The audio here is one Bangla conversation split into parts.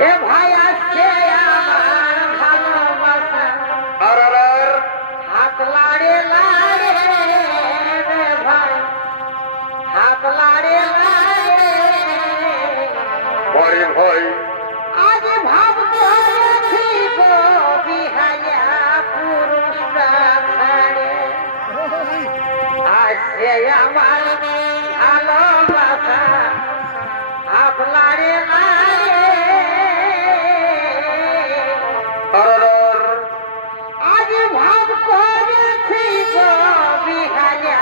এ ভাই আসছে আমার ভালোবাসা হাত লাড়ে লাড়ে রে ভাই হাত লাড়ে লাড়ে ভাই ভাই আজ ভাব করেছি গো বিহায়া পুরুষরা ছাড়ে আসছে আমার ভালোবাসা হাত লাড়ে লাড়ে আজ ভাব করেছি গো বিহায়া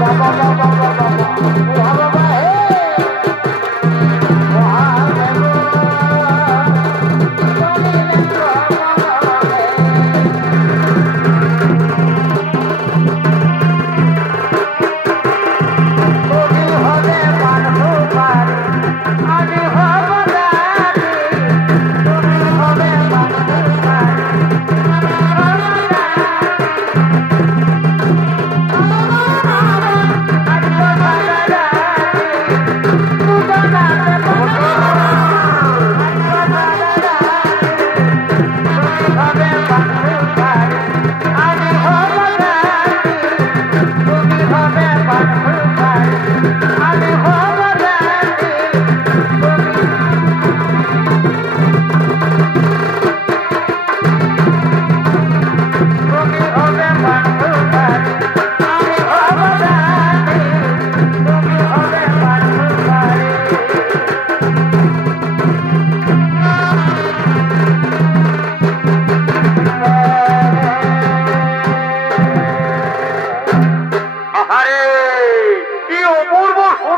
Baba, baba, baba, baba, baba, baba,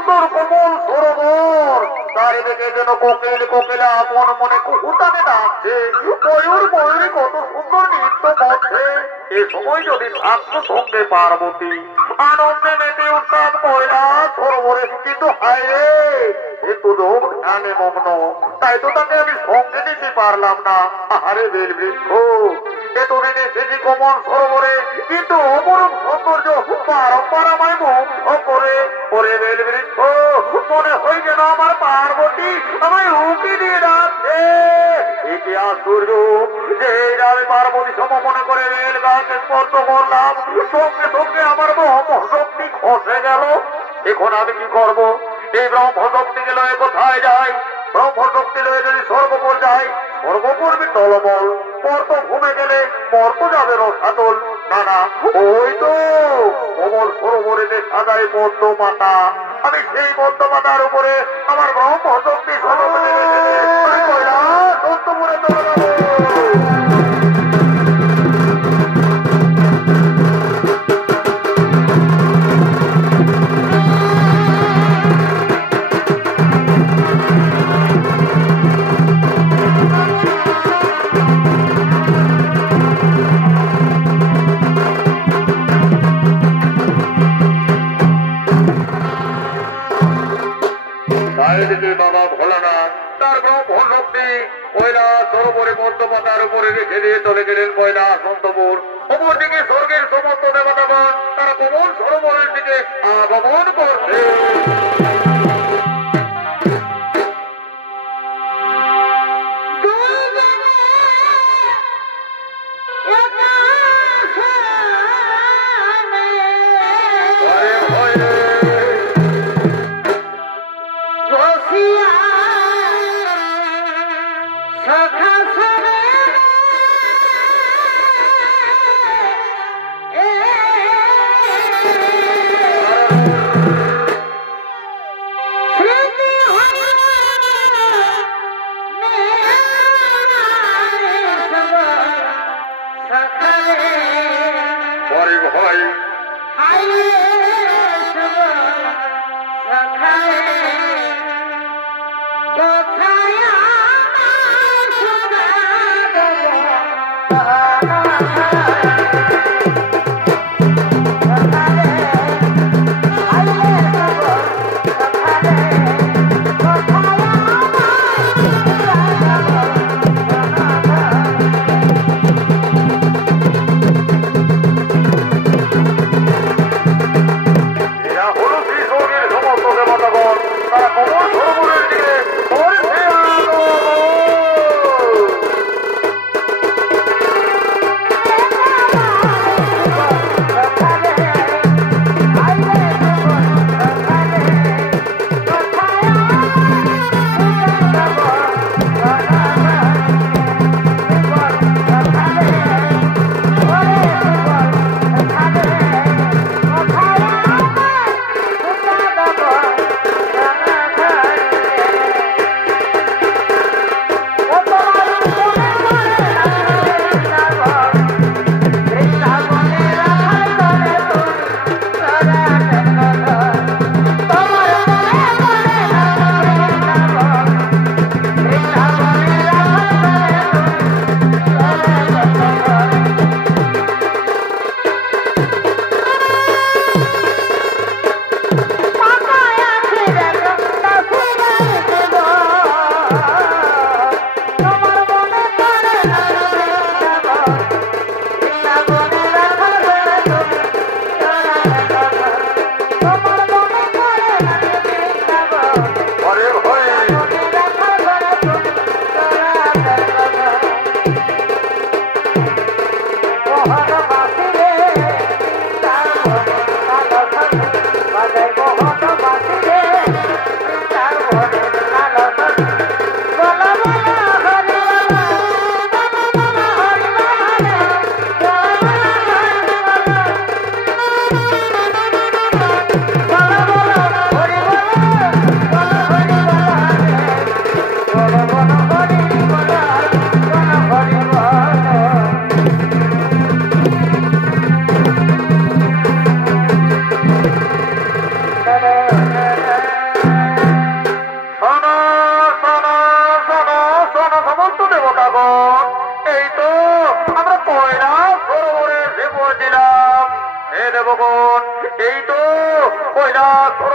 সুন্দর কোমল সরোবর, চারিদিকে যেন কোকিল কোকিলা আপন মনে কুহুতানে ডাকছে, ময়ূর ময়ূরী কত সুন্দর নৃত্য করছে। এ সময় যদি থাকতো সঙ্গে পার্বতী, আনন্দে মেতে উৎসাহ মহিলা সরোবরে, কিন্তু হায় রে একটু লোক ধ্যানে মগ্ন, তাই তো তাকে আমি সঙ্গে নিতে পারলাম না। আরে বেল বৃক্ষ, এতদিন এসেছি কোমল সরোবরে, কিন্তু অপরূপ সৌন্দর্য বারম্বার আমায় মুগ্ধ করে। ওরে বেল বৃক্ষ, মনে হয় যেন আমার পার্বতী আমায় উঁকি দিয়ে ডাকছে। এটি আশ্চর্য যে আমি পার্বতী সম মনে করে বেল গাছে স্পর্শ করলাম, সঙ্গে সঙ্গে আমার ব্রহ্মশক্তি খসে গেল। এখন আমি কি করব? এই ব্রহ্মশক্তিকে লয়ে কোথায় যাই? ব্রহ্মশক্তি লয়ে যদি স্বর্গপুর যাই, স্বর্গপুরবি টলমল, মর্ত ঘুমে গেলে মর্ত যাবে রসাতল। না না, ওই তো কোমল সরোবরে যে সাজাই পদ্ম পাতা, আমি সেই পদ্ম পাতার উপরে আমার ব্রহ্মশক্তি সরোবরে সত্যপুরে চলে যাবো। বাবা ভোলানাথ তার ব্রহ্মশক্তি কৈলাস সরোবরে পদ্মপাতার উপরে রেখে দিয়ে চলে গেলেন কৈলাস অন্তপুর। অপরদিকে স্বর্গের সমস্ত দেবতাগণ তারা কোমল সরোবরের দিকে আগমন করছে।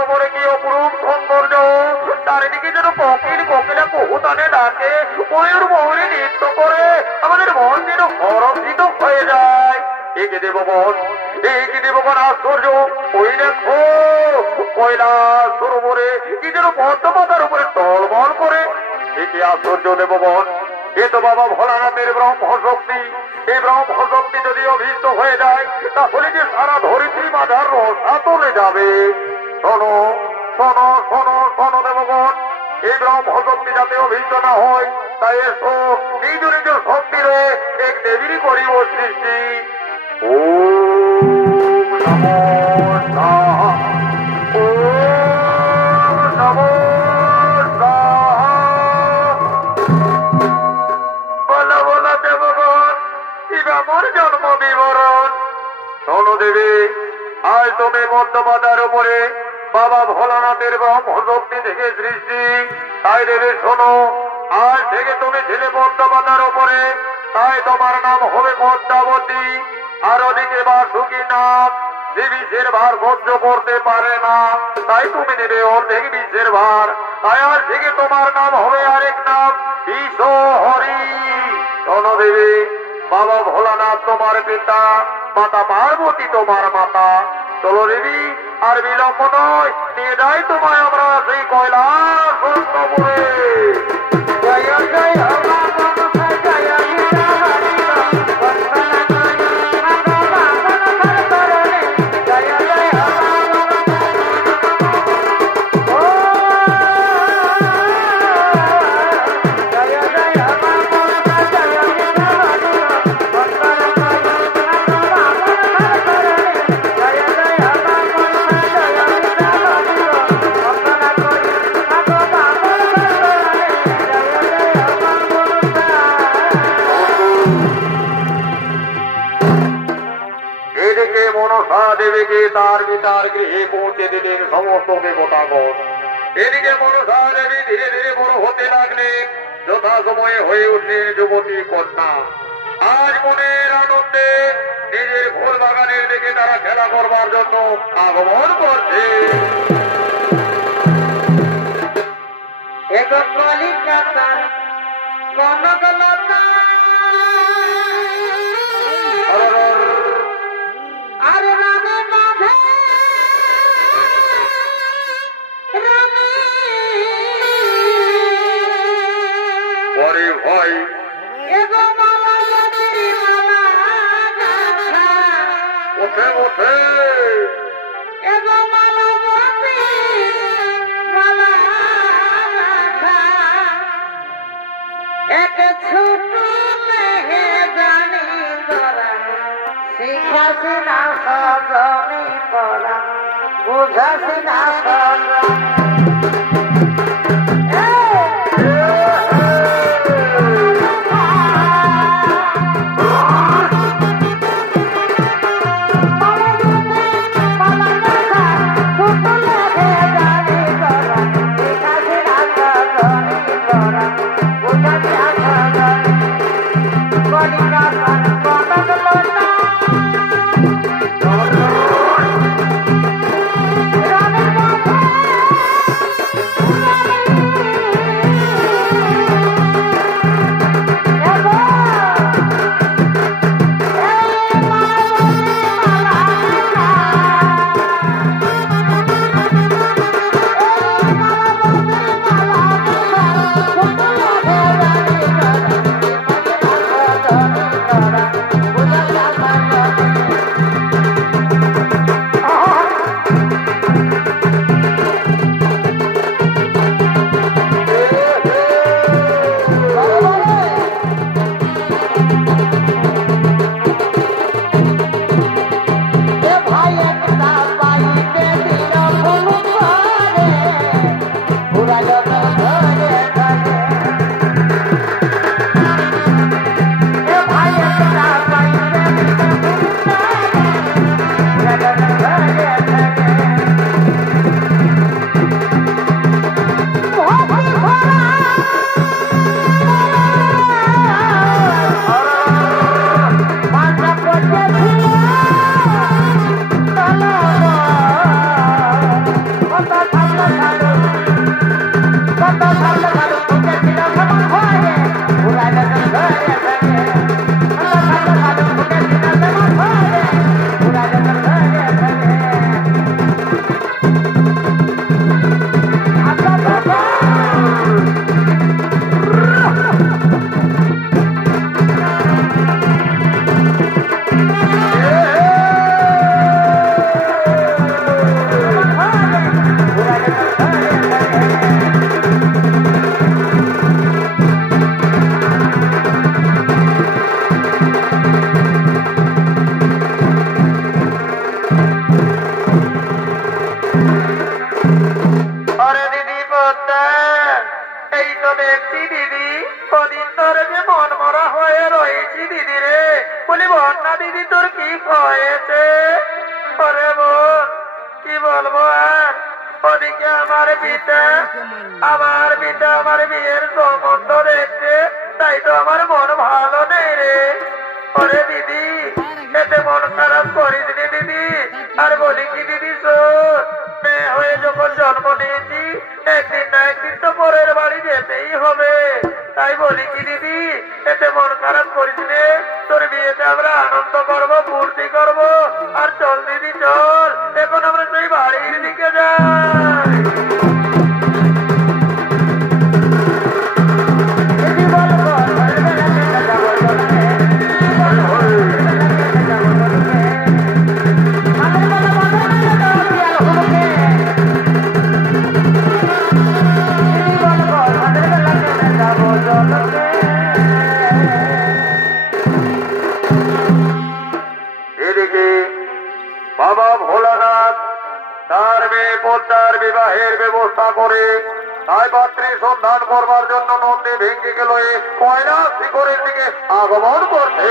সরোবরে কি অপরূপ সৌন্দর্য, চারিদিকে যেন কোকিল কোকিলা কুহুতানে ডাকে, ময়ূর ময়ূরে নৃত্য করে আমাদের মন যেন হরষিত হয়ে যায়। একে দেবগণ, একে দেবগণ আশ্চর্য। ওই দেখো কৈলাস সরোবরে কি যেন পদ্মপাতার উপরে টলমল করে। একে আশ্চর্য দেবগণ, এ তো বাবা ভোলানাথের ব্রহ্মশক্তি। এই ব্রহ্মশক্তি যদি অভিষ্ট হয়ে যায় তাহলে যে সারা ধরিত্রী মাঝার রসা চলে যাবে। শোনো শোনো শোনো শোনো দেবগণ, এই ব্রহ্মশক্তি যাতে অভিষ্ট না হয় তাই এসো নিজ নিজ শক্তিরে এক দেবীরই করিব সৃষ্টি। ওম নমো স্বাহা, ওম নমো স্বাহা। বলো বলো দেবগণ, এবার মোর জন্ম বিবরণ। শোনো দেবী, আজ তুমি মধ্যপাতার উপরে বাবা ভোলানাথের ব্রহ্মশক্তি থেকে সৃষ্টি। তাই দেবী শোনো, আজ থেকে তুমি ছিলে পদ্মপাতার উপরে, তাই তোমার নাম হবে পদ্মাবতী। আর ওদিকে বাসুকী নাম, যে বিষের ভার সহ্য করতে পারে না, তাই তুমি নেবে অর্ধেক বিষের ভার। তাই আজ থেকে তোমার নাম হবে আরেক নাম বিশ্বহরি। শোনো দেবী, বাবা ভোলানাথ তোমার পিতা, মাতা পার্বতী তোমার মাতা। চলো দেবী, আর বিলম্ব নয়, নিয়ে যাই তোমায় আমরা সেই কৈলাস সরোবরে। জয় জয় জয় দেবীকে তার পিতার গৃহে পৌঁছে দিলেন সমস্ত দেবতাগণ। এদিকে মনসা দেবী ধীরে ধীরে বড় হতে লাগলেন, যথা সময়ে হয়ে উঠলেন যুবতী কন্যা। আজ মনের আনন্দে নিজের ফুল বাগানের দিকে তারা খেলা করবার জন্য আগমন করছে। এক কলিকাতার কনকলতা আর রানে বাঁধে রানে পরে ভাই এগো মালা মতি মালা গাথা ওঠে ওঠে এগো মালা মতি মালা গাথা এক ছোট মেহে জানি করা শিখাছি না সজনী করা বুঝাছি না সজনী রানের দেখছি দিদি কদিন ধরে যে মন মরা হয়ে রয়েছি দিদি রে। বলি বন্যা দিদি তোর কি হয়েছে? ওরে বোন কি বলবো আর, ওদিকে আমার পিতা আমার বিয়ের সম্বন্ধ দেখছে, তাই তো আমার মন ভালো নেই রে। ওরে দিদি এতে মন খারাপ করিস নি দিদি। আর বলি কি দিদি শোন, মেয়ে হয়ে যখন জন্ম নিয়েছি একদিন না একদিন তো পরের বাড়ি যেতেই হবে। তাই বলি কি দিদি এতে মন খারাপ করিস নে, তোর বিয়েতে আমরা আনন্দ করবো, ফুর্তি করবো। আর চল দিদি চল, এখন আমরা সেই বাড়ির দিকে যাই। এদিকে বাবা ভোলানাথ তার মেয়ে পদ্মার বিবাহের ব্যবস্থা করে তাই পাত্রী সন্ধান করবার জন্য নন্দী ভেঙ্গে গেল কয়লা শিখরের দিকে আগমন করছে।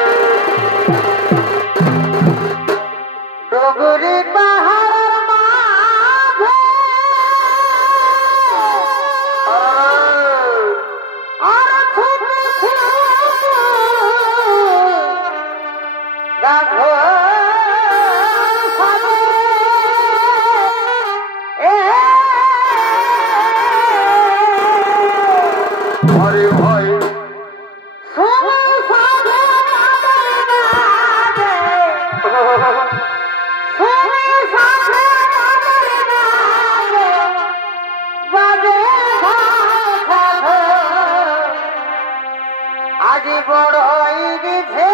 ডুগুরি পাহাড়ের মাঝে আর ছুটেছে দেখো আরে ভাই আজ বড়ই বিধে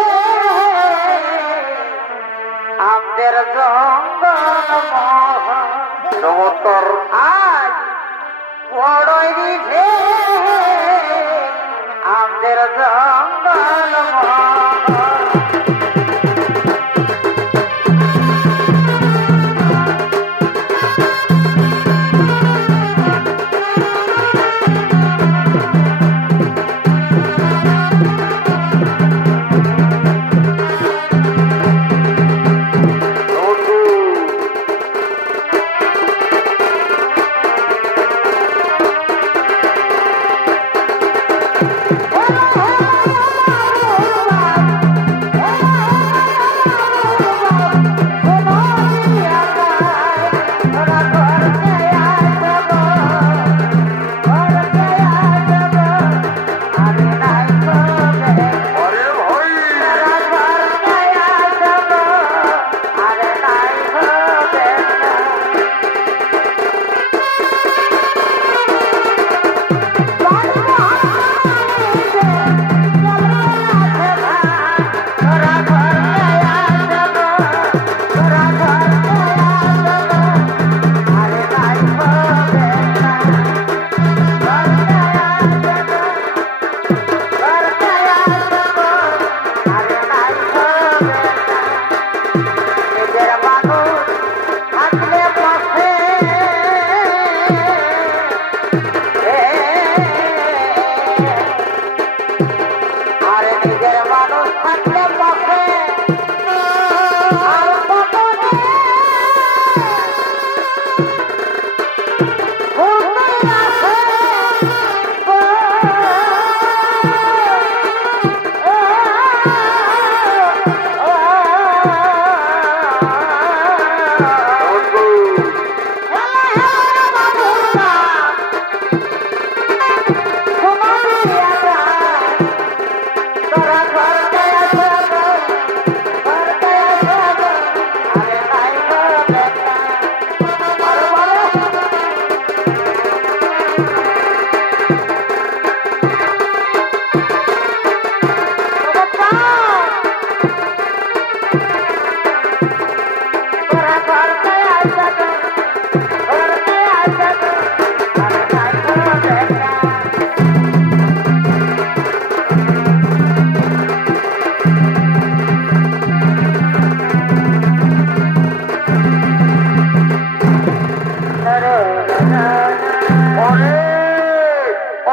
আমাদের জঙ্গল চমৎকার। আজ বড়ই বিধে আমাদের জঙ্গল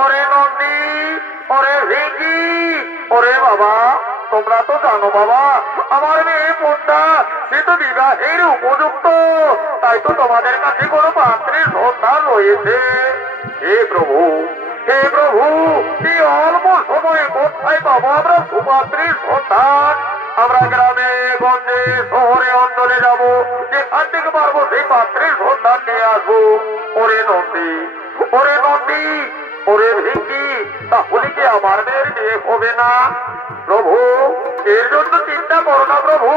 ওরে নন্দী তো জানো বাবা, আমার মেয়ে পদ্মা সে তো বিবাহের উপযুক্ত, তাই তো তোমাদের কাছে কোনো পাত্রের সন্ধান রয়েছে। হে প্রভু, হে প্রভু, এই অল্প সময়ে কোথায় পাবো আমরা সুপাত্রের সন্ধান? আমরা গ্রামে গঞ্জে শহরে অঞ্চলে যাব, যেখান থেকে পারবো সেই পাত্রের সন্ধান নিয়ে আসবো। ওরে নন্দী, ওরে নন্দী, ওরে ভিঙ্গি, তাহলে কি আমার মেয়ের বিয়ে হবে না? প্রভু, এর জন্য চিন্তা করো না প্রভু,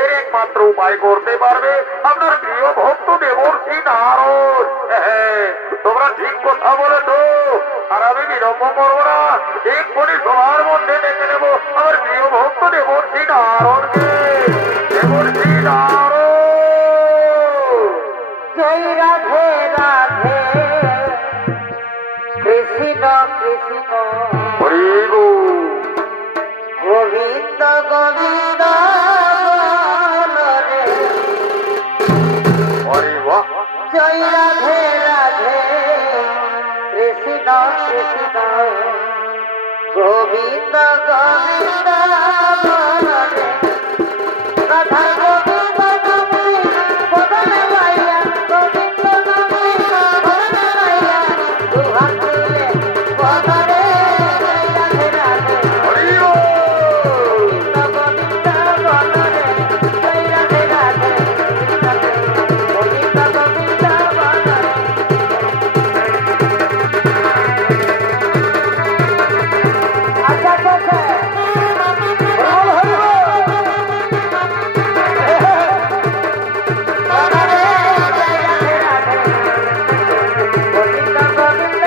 এর একমাত্র উপায় করতে পারবে আপনার প্রিয় ভক্ত দেবর্ষী নারদ। হ্যাঁ, তোমরা ঠিক কথা বলেছ, আর আমি বিলম্ব করবো না, এক্ষুনি সবার মধ্যে দেখে নেব আমার প্রিয় ভক্ত দেবর্ষী নারদকে। দেবর্ষী নারদ, জয় রাধে রাধে, কৃষ্ণ কৃষ্ণ, হরি বল। গোবিন্দ গোবিন্দ বল রে। হরি বাহ, জয় রাধে রাধে, কৃষ্ণ কৃষ্ণ, গোবিন্দ গোবিন্দ বল রে। রাধা গোবিন্দ তুমি বদনে মাইয়া, গোবিন্দ তুমি বদনে মাইয়া, দুহাত তুলে বল রে। জয় রাধে রাধে, হরি বল। গোবিন্দ বল রে। জয় রাধে রাধে, গোবিন্দ গোবিন্দ বল রে। আচ্ছা আচ্ছা আচ্ছা, বল হরি বল। বল রে, জয় রাধে রাধে, গোবিন্দ গোবিন্দ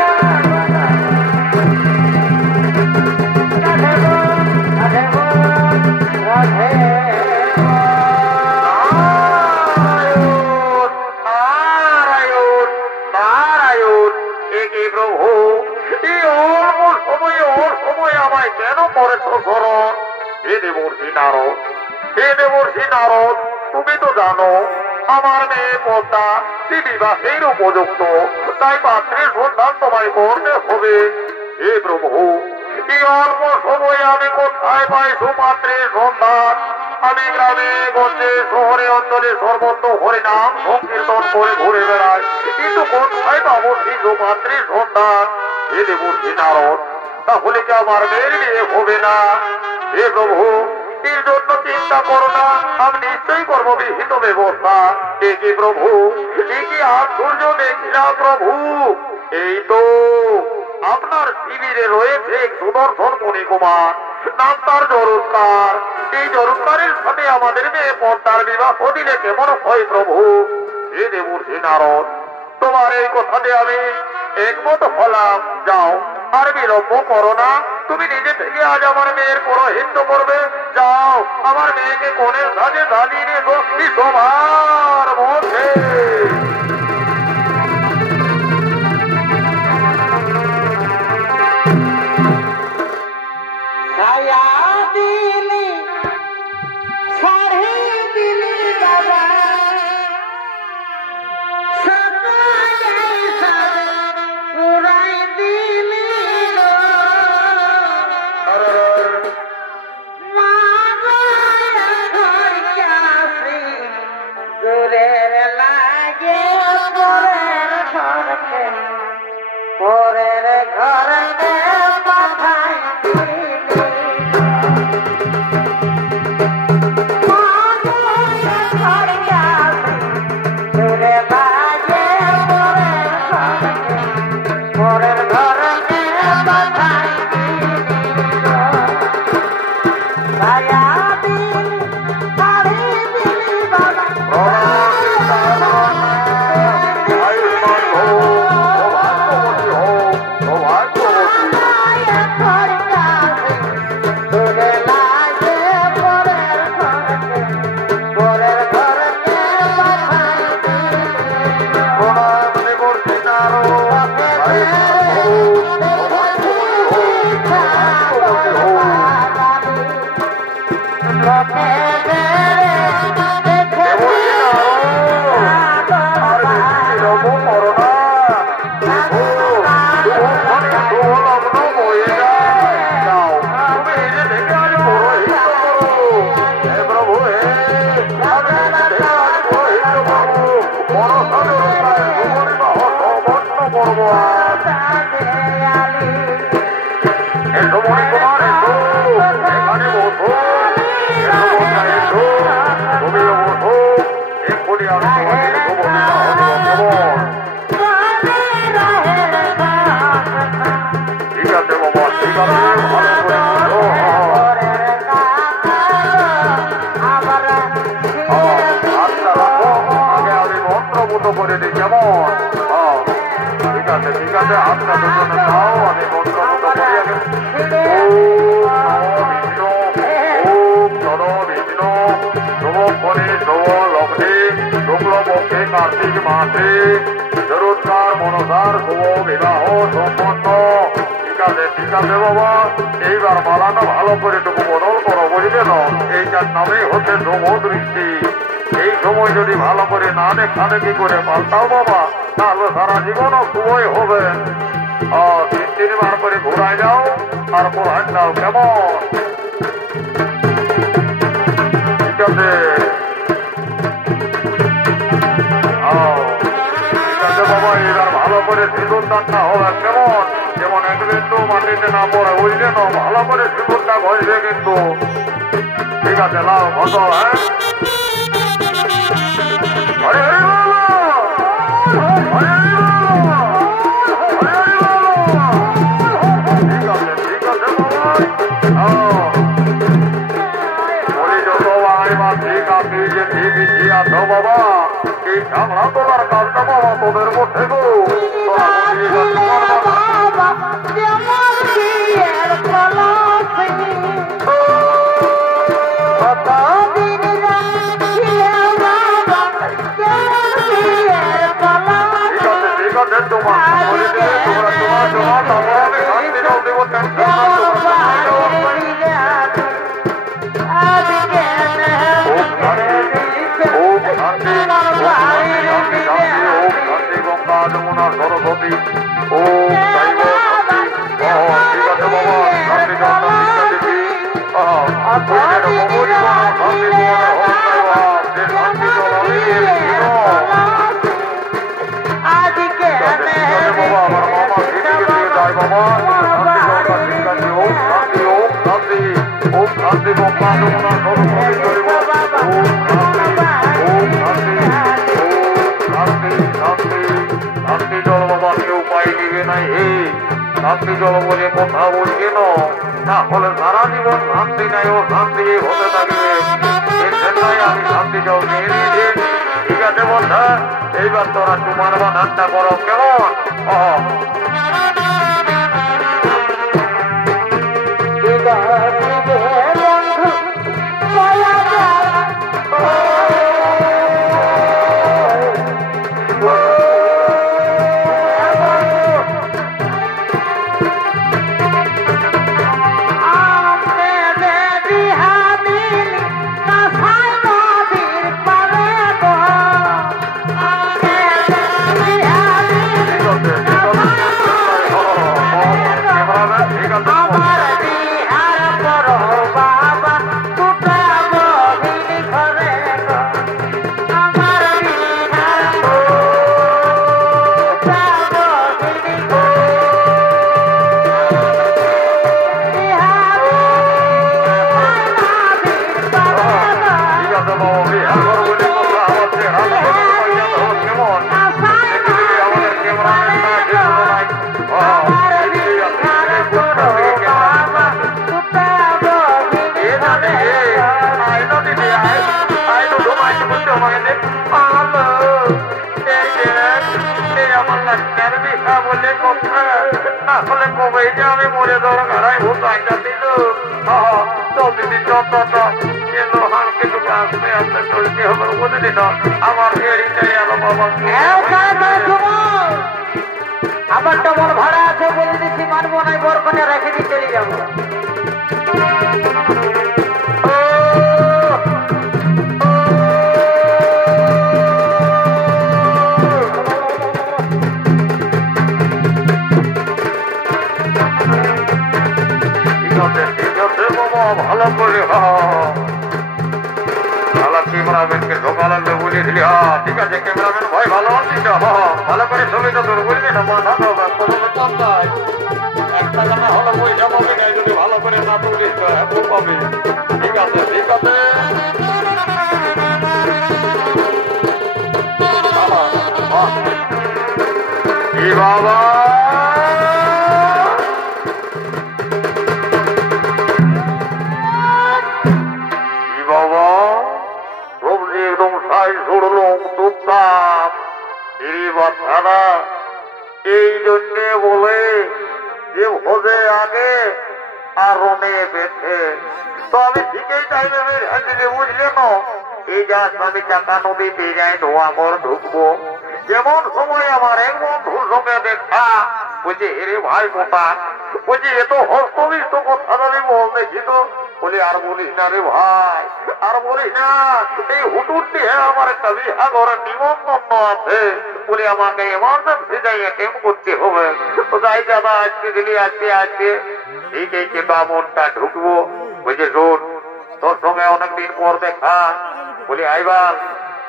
বল রে। রাধে বল, রাধে বল, রাধে বল। নারায়ণ, নারায়ণ, এ কি প্রভু, এই অল্প সময়ে ওর সময় আমায় কেন করেছ স্মরণ? হে দেবর্ষী নারদ, হে দেবর্ষী নারদ, তুমি তো জানো আমার মেয়ে পদ্মা সে বিবাহের উপযুক্ত, তাই পাত্রের সন্ধান তোমায় করতে হবে। হে প্রভু, এই অল্প সময়ে আমি কোথায় পাই সুপাত্রের সন্ধান? আমি গ্রামে গঞ্জে শহরে অঞ্চলে সর্বত্র হরিনাম সংকীর্তন করে ঘুরে বেড়াই, কিন্তু কোথায় পাবো সেই সুপাত্রের সন্ধান? হে দেবর্ষী নারদ, তাহলে কি আমার মেয়ের বিয়ে হবে না? হে প্রভু, এর জন্য চিন্তা করো না, আমি নিশ্চয়ই করবো বিহিত ব্যবস্থা। এ কি প্রভু, এ কি আশ্চর্য দেখছিলাম প্রভু, এই তো আপনার শিবিরে রয়েছে এক সুদর্শন মণিকুমার, নাম তার জরুৎকার। এই জরুৎকারের সাথে আমাদের মেয়ে পদ্মার বিবাহ দিলে কেমন হয় প্রভু? হে দেবর্ষী নারদ, তোমার এই কথাতে আমি একমত হলাম। যাও, আর বিলম্ব করো না, তুমি নিজে থেকে আজ আমার মেয়ের পৌরোহিত্য করবে। যাও, আমার মেয়েকে কোণের সাজে দাঁড়িয়ে রেখো সবার মধ্যে। ছায়া দিলি, শাড়ি দিলি বাবা, সকালে সাজে পুরাই দিলি গো। মা গয়া ঘরকাছি, দূরের লাগে পরের ঘরকে, পরের ঘরকে পাঠাই দিলি। পরের ঘরকে পাঠাই ছায়া দিলি, শাড়ি দিলি বাবা, আয়ুষ্মান হো, সৌভাগ্যবতী হো, সৌভাগ্যবতী। ঘরকাছি, দূরে লাগে করবো এসো মনি কুমার এসো এখানে বসো এসো বন্ধা এসো তুমিও বসো এক্ষুনি আমি তোমাকে শুভবিবাহ দেব ঠিক আছে বাবা ঠিক আছে ভালো করে বসো আচ্ছা রাখো আগে আমি মন্ত্রভূত করে দিই কেমন ঠিক আছে হাতটা দুজনে দাও আমি মন্ত্রভূত করি আগে শুক্লপক্ষে কার্তিক মাসে জরুৎকার মনসার শুভ বিবাহ সম্পন্ন ঠিক আছে বাবা এইবার মালাটা ভালো করে একটু বদল করো বুঝলে না এইটার নামেই হচ্ছে শুভ দৃষ্টি এই সময় যদি ভালো করে না দেখা দেখি করে পাল্টাও বাবা তাহলে সারা জীবনও শুভই হবে তিনবার করে ঘুরায় যাও তারপর হাত দাও কেমন ঠিক আছে বাবা এবার ভালো করে সিঁদুর দানটা হবে কেমন যেমন এক বিন্দু মাটিতে না পড়ে বুঝলে না ভালো করে সিঁদুরটা ঘষবে কিন্তু ঠিক আছে লাও ঘট হ্যাঁ ঠিক আছে বলি যত বাঙালি ঠিক আছে যে ঠিকই আছো বাবা এই ঝামলা তোলার কাজটা বাবা তোদের মধ্যে গো সরস্বতী ও দৈব ঠিক আছে বাবা শান্তি বাবা আমার মামা যায় বাবা শান্তি ওম শান্তি ওম শান্তি ওম শান্তি গঙ্গা যমুনা সরস্বতী দৈব ওম শান্তি শান্তি শান্তি শান্তি জল বাবা কেউ পাই দিবে নাই হে শান্তি জল বলে কথা বলছে না হলে সারা জীবন শান্তি নাই ও শান্তি হতে থাকবে এর জন্যই আমি শান্তি জল নিয়ে নিয়েছি ঠিক আছে বন্ধা এইবার তোরা তোমার বাধানটা করো কেমন কবে যে আমি মরে যাওয়ার ঘরাই ভূত আইটা দিল চল দিদি চল কিছু আসতে আসতে চলতে হবে বুঝলি না আমার ফেরিটাই আলো বাবা আমার ডবল ভাড়া আছে বলে দিচ্ছি মানবো নাই বরকনে রেখে দিয়ে চলে যাবো ভালো করে ক্যামেরাম্যানকে ঢোকা লাগবে বলে দিলি ঠিক আছে ক্যামেরাম্যান ভাই ভালো আছিস ভালো করে ছবিটা তোর বলবি না তুলিস না এখন পাবি ঠিক আছে ঠিক আছে কি বাবা কি বাবা সবজি একদম সাই ছড়লো টুকটাক বাচ্চারা এই জন্যে বলে যে ভোজে আগে আর রনে পেছে তো আমি ঠিকই চাইলে বুঝলে না এই গাছ আমি টাকা নদীতে যাই ধোয়া ঘর ঢুকবো যেমন সময় আমার এক বন্ধুর সঙ্গে দেখা বলছে হেরে ভাই মোটা বলছি এত হস্তবিষ্ট কথা আমি বল দেখি তো বলি আর বলিস না রে ভাই আর বলিস না এই হুটুরটি হ্যাঁ আমার একটা বিহা ঘরের নিমন্ত্রণ আছে বলে আমাকে এমার্জেন্সি যাই অ্যাটেম্প করতে হবে তো যাই দাদা আজকে গেলি আজকে ঠিক এই কিন্তু মনটা ঢুকবো বলছে শোন তোর সঙ্গে অনেকদিন পর দেখা বলি আইবার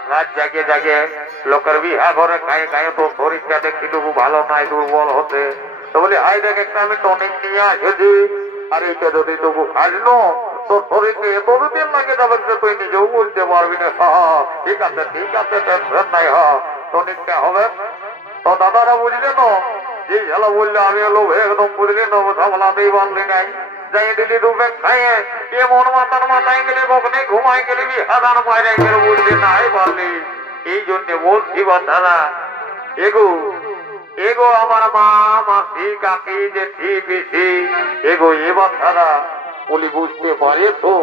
রাত জাগে জাগে লোকের বিহা ঘরে খাই খাই তো শরীরটা দেখি তবু ভালো নাই দুর্বল হতে তো বলি হাই দেখ একটা আমি টনিক নিয়ে আসেছি আর এইটা যদি তবু খাসনো তোর শরীরকে এত দিন লাগে যাবে যে তুই নিজেও বলতে পারবি না ঠিক আছে টেনশন নাই টনিকটা হবে তো দাদারা বুঝলে না যে হেলো বললে আমি হলো একদম বুঝলি না ঝামেলাতেই বানলি নাই যাই দিলি ডুবে খাইয়ে এ মন মাথায় গেলে কখনই ঘুমাই গেলে হাদান বাইরে গেলে বুঝলি নাই পারলি এই জন্য বলছি বাচ্চারা এগো আমার মা মাসি কাকি যে ঠিক এগো এ বাচ্চারা বলি বুঝতে পারে তো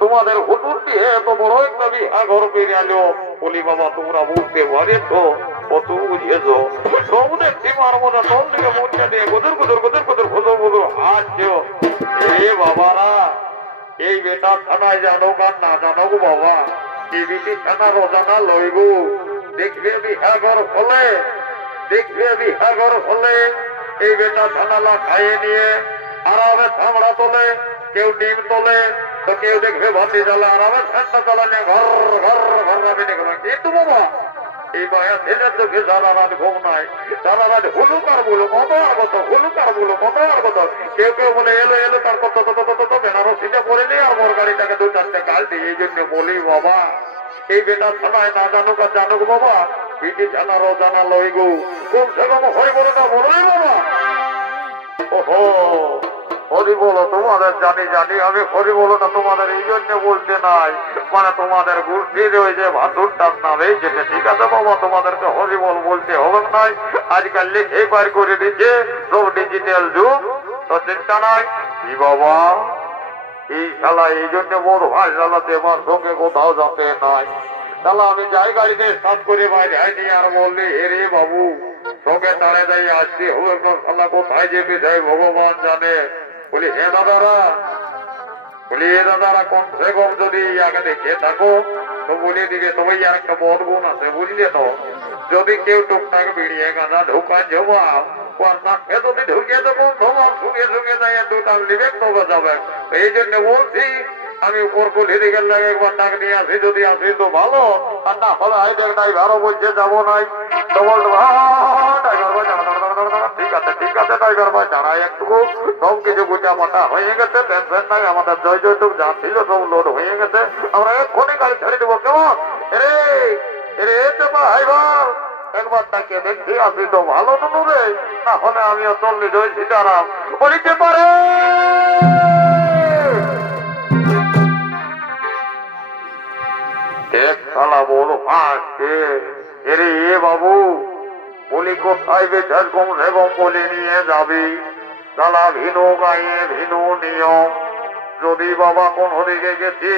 তোমাদের হুটুর দিয়ে এত বড় একটা বিহা ঘর পেরে আলো বলি বাবা তোমরা বুঝতে পারে তো কত বুঝিয়েছ সবু দেখছি মার মনে তোর দিকে মনটা দিয়ে গুদুর হাসছেও এ বাবারা এই বেটা থানায় জানো কার না জানো গো বাবা এই বিটি থানার অজানা লইগু দেখবে বিহা ঘর হলে এই বেটা থানালা খাইয়ে নিয়ে আরামে থামড়া তোলে কেউ ডিম তোলে তো কেউ দেখবে ভাতি জ্বালা আরামে ঠান্ডা জ্বালা নিয়ে ঘর ভাবে দেখলাম কিন্তু বাবা এই মায়া ছেলের চোখে সারা রাত ঘুম নাই সারা রাত হুলুকার বলো কত কেউ বলে এলো তার কত বেনারসিটা করে নেই আর মোর গাড়িটাকে দু চারটে গাল দিয়ে এই জন্য বলি বাবা এই বেটা থানায় না জানুক আর জানুক বাবা পিটি জানারও জানা লই গো কমসে কম হয়ে বলে না বলোই বাবা ওহো হরি বলো তোমাদের জানি আমি হরি বলো না তোমাদের এই জন্য বলতে নাই মানে তোমাদের গোষ্ঠীর ওই যে ভাদুরটার নামে যেটা ঠিক আছে বাবা তোমাদেরকে হরি বল বলতে হবে নাই আজকাল লিখে বার করে দিচ্ছে সব ডিজিটাল যুগ তো চিন্তা নাই কি বাবা এই শালা এই জন্য বড় ভাই শালা দেবার সঙ্গে কোথাও যাতে নাই শালা আমি যাই গাড়িতে সাত করে বাইরে হয়নি আর বললি হেরে বাবু সঙ্গে তাড়ে যাই আসতে হবে শালা কোথায় যেতে যাই ভগবান জানে বলি হে দাদারা কমসে কম যদি ইয়াকে দেখে থাকো তো বলে দিকে তবে আর একটা বড় গুণ আছে বুঝলে তো যদি কেউ টুকটাক বেরিয়ে গাঁদা ঢুকান জবাব নাকে যদি ঢুকিয়ে দেবো তোমার সঙ্গে যাই দুটা লিবেক তবে যাবে এই জন্য বলছি আমি উপর কুলি দিকে লাগে একবার ডাক নিয়ে আসি যদি আসি তো ভালো আর না হলে আই দেখ ড্রাইভারও বলছে যাবো নাই তো বলতো ঠিক আছে ড্রাইভার ভাই জানাই একটুকু সব কিছু গুজা মাটা হয়ে গেছে টেনশন নাই আমাদের জয়টুক যা ছিল সব লোড হয়ে গেছে আমরা এক্ষুনি গাড়ি ছেড়ে দেবো কেমন এরে ভাইবার একবার তাকে দেখছি আসি তো ভালো তো রে না হলে আমিও চললি রয়েছি দাঁড়াম বলিতে পারে এক শালা বড় ফাঁসছে এরে এ বাবু বলি কোথায় বেচার কমসে কম বলে নিয়ে যাবি শালা ভিনু গায়ে ভিনু নিয়ম যদি বাবা কোন দিকে গেছি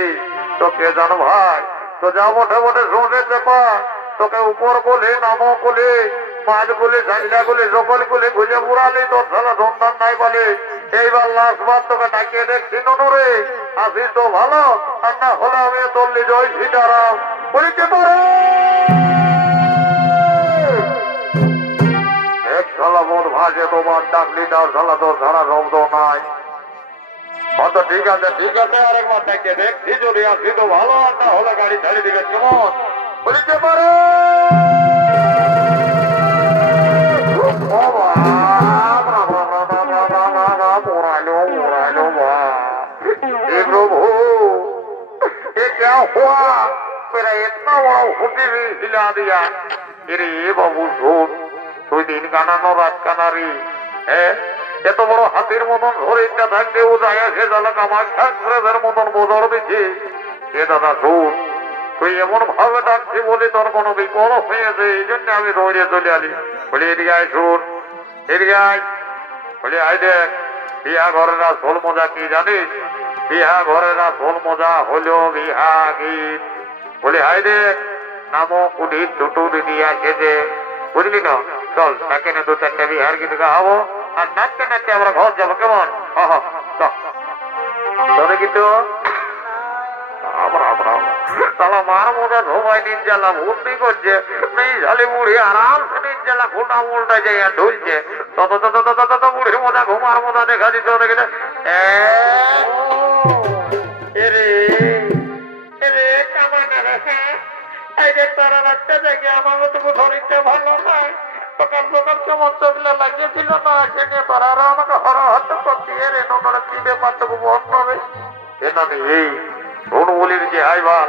তোকে জান ভাই তো যা বটে শুনেছে পা তোকে উপর বলে নামো বলে মাছ বলে ঝাইলা বলে সকল বলে খুঁজে পুরালি তোর শালা সন্ধান নাই বলে এইবার লাস্ট বার তোকে ডাকিয়ে দেখছি নুরে আসিস তো ভালো আর না হলে আমি চললি জয় সীতারাম বলিতে পারে এক শালা মন ভাজে তোমার ডাকলি তার শালা তোর ছাড়া শব্দ নাই অত ঠিক আছে আরেকবার ডাকিয়ে দেখছি যদি আসি তো ভালো আর না হলে গাড়ি ছেড়ে দিবে কেমন বলিতে পারে মোরাইলো তুলিয়া দিয়া এরে বাবু শোন তুই দিন কানানো রাত কানারি হ্যাঁ এত বড় হাতির মতন শরীরটা থাকতে ও যায় সে জ্বালাক আমার সাক্ষরের মতন বোঝর দিচ্ছে এ দাদা শোন তুই এমন ভাবে ডাকছি বলে তোর কোনো বিপদ হয়েছে এই জন্য আমি দৌড়িয়ে চলে আলি বলি এদিকে আয় শোন এদিকে আয় বলি আয় দেখ বিহা ঘরের আসল মজা কি জানিস বিহা ঘরের আসল মজা হলো বিহা গীত বলি হাই দেখ নামো কুড়ি দুটো দিদি আছে যে বুঝলি না চল তাকে না দু চারটা বিহার গীত গাবো আর নাচতে নাচতে আমরা ঘর যাবো কেমন চলে কিন্তু তালা মার মজা ধোবাই নির্জালা ভর্তি করছে নেই ঝালি বুড়ি আরাম সে নির্জালা ঘোটা উল্টা যাইয়া ঢুলছে তত বুড়ির মজা ঘুমার মজা দেখা দিত দেখে এরে এরে কামানের এই যে তারা রাখতে দেখে আমার মতো শরীরটা ভালো নয় সকাল সকাল কেমন চোখলে লাগিয়েছিল না সেখানে তারা আমাকে হর হাত করতে এরে নোনারা কি ব্যাপার তোকে বন্ধ হবে এটা নেই এই ধনু বলির যে হাই ভাল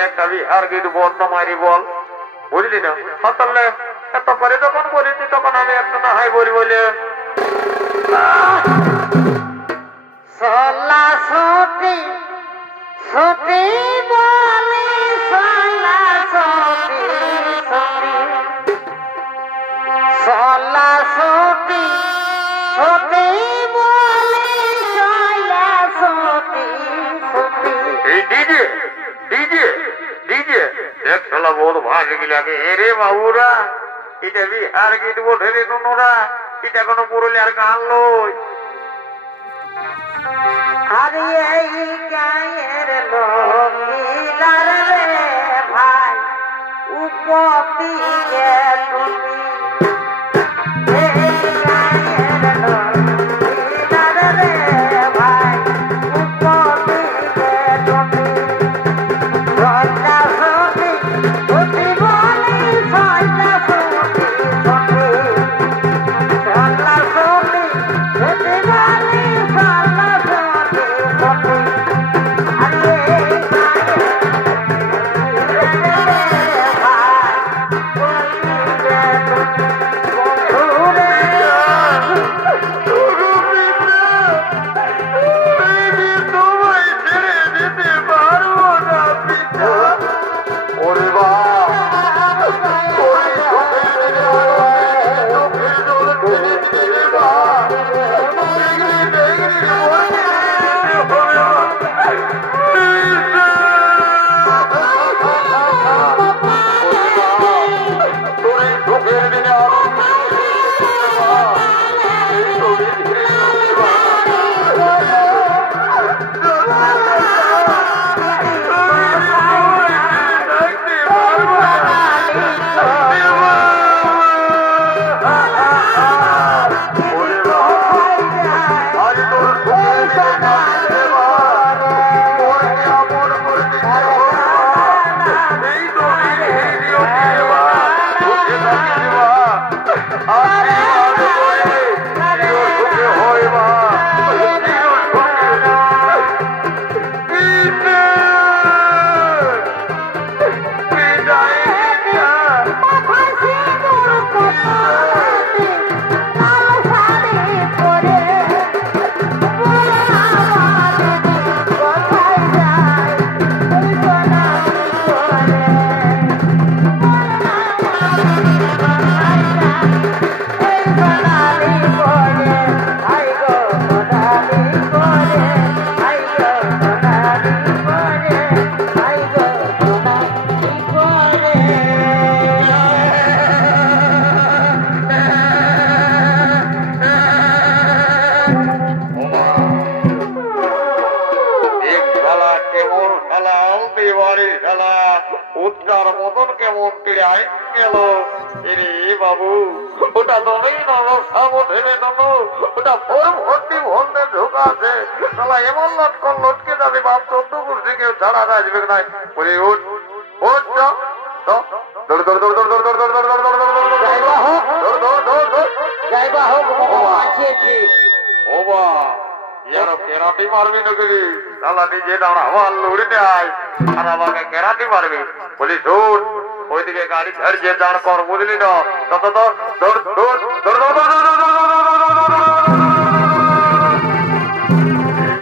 একটা বিহার গীত বন্ধ মারি বল বুঝলি না তাহলে এত পরে যখন বলেছি তখন আমি একটা না হাই বলি বলে সোলা সতি সতি বলে সোলা সতি সতি সোলা সতি সতি বলে সোলা সতি সতি এই ডিজে ডিজে ডিজে এক ছোলা বহুত ভাসে গিলাকে এরে বাবুরা এটা বিহার গীত বোধে রে নোরা এটা কোনো পুরুলিয়ার গান লই আরে এই গায়ের লোকিলার রে ভাই উপতি কে তুমি এই গায়ের লোকিলার রে ভাই উপতি কে তুমি সন্ধ্যা সতি সতি বলি সন্ধ্যা সতি সতি সন্ধ্যা সতি সতি বলি সন্ধ্যা সতি সতি আরে উদ্ধার মতন কেমন আইন গেল এরে বাবু ওটা তুমি নবসাবধেনে ননু ওটা ফোর ভর্তি ভন্ডে ঢোকাছে তাহলে এমন লটকন লটকে যাবে বাপ চোদ্দ কুর্সি কেউ ছাড়া আসবে না বলি উঠ উঠ ইয়ার কেরাটি মারবি নাকি রে? শালা নিজে দাঁড়া আমার লড়ি নেয় আর আমাকে কেরাটি মারবি? বলি শোন, ওইদিকে গাড়ি ঝাড় যে দাঁড় কর, বুঝলি না? ধর ধর ধর ধর ধর ধর ধর ধর